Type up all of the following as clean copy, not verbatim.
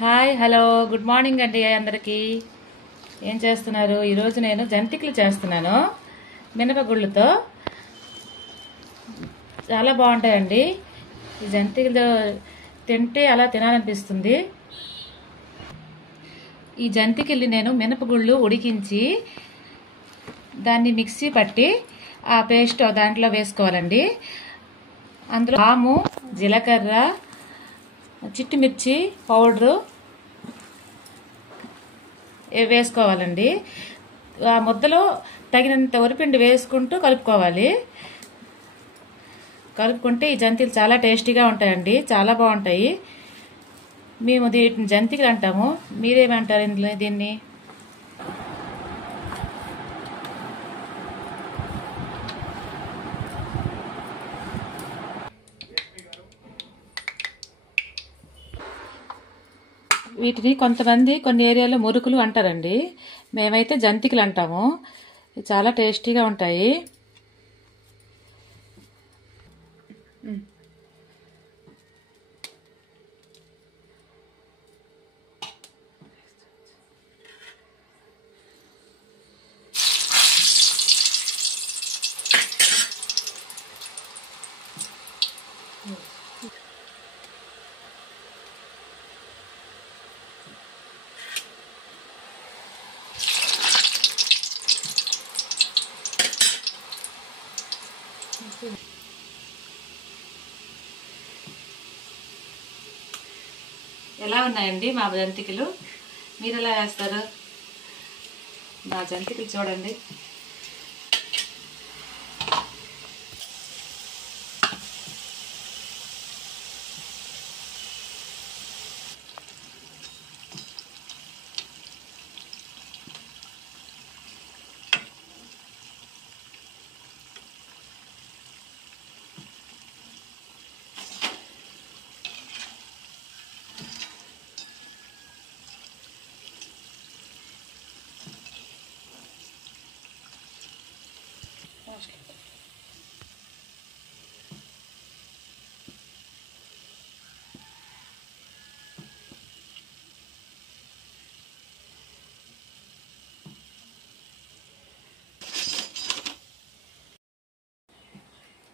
Hi hello good morning అండి అందరికీ. ఏం చేస్తున్నారు? ఈరోజు నేను జంతికలు చేస్తున్నాను మినపగుళ్ళతో. చాలా బాగుంటాయండి ఈ జంతికలు. తింటే అలా తినాలనిపిస్తుంది. ఈ జంతికల్ని నేను మినపగుళ్ళు ఉడికించి దాన్ని మిక్సీ పట్టి ఆ పేస్ట్ దాంట్లో వేసుకోవాలండి. అందులో వాము, జీలకర్ర, చిట్టిమిర్చి పౌడరు వేసుకోవాలండి. ఆ ముద్దలో తగినంత వరిపిండి వేసుకుంటూ కలుపుకోవాలి. కలుపుకుంటే ఈ జంతికలు చాలా టేస్టీగా ఉంటాయండి, చాలా బాగుంటాయి. మేము వీటిని జంతికలు అంటాము. మీరేమంటారు దీన్ని? వీటిని కొంతమంది కొన్ని ఏరియాలో మురుకులు అంటారండి. మేమైతే జంతికలు అంటాము. చాలా టేస్టీగా ఉంటాయి. ఎలా ఉన్నాయండి మా జంతికలు? మీరు ఎలా వేస్తారు? మా జంతికలు చూడండి.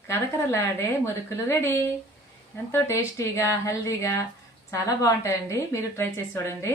కరకరలాడే మురుకులు రెడీ. ఎంతో టేస్టీగా, హెల్దీగా చాలా బాగుంటాయండి. మీరు ట్రై చేసి చూడండి.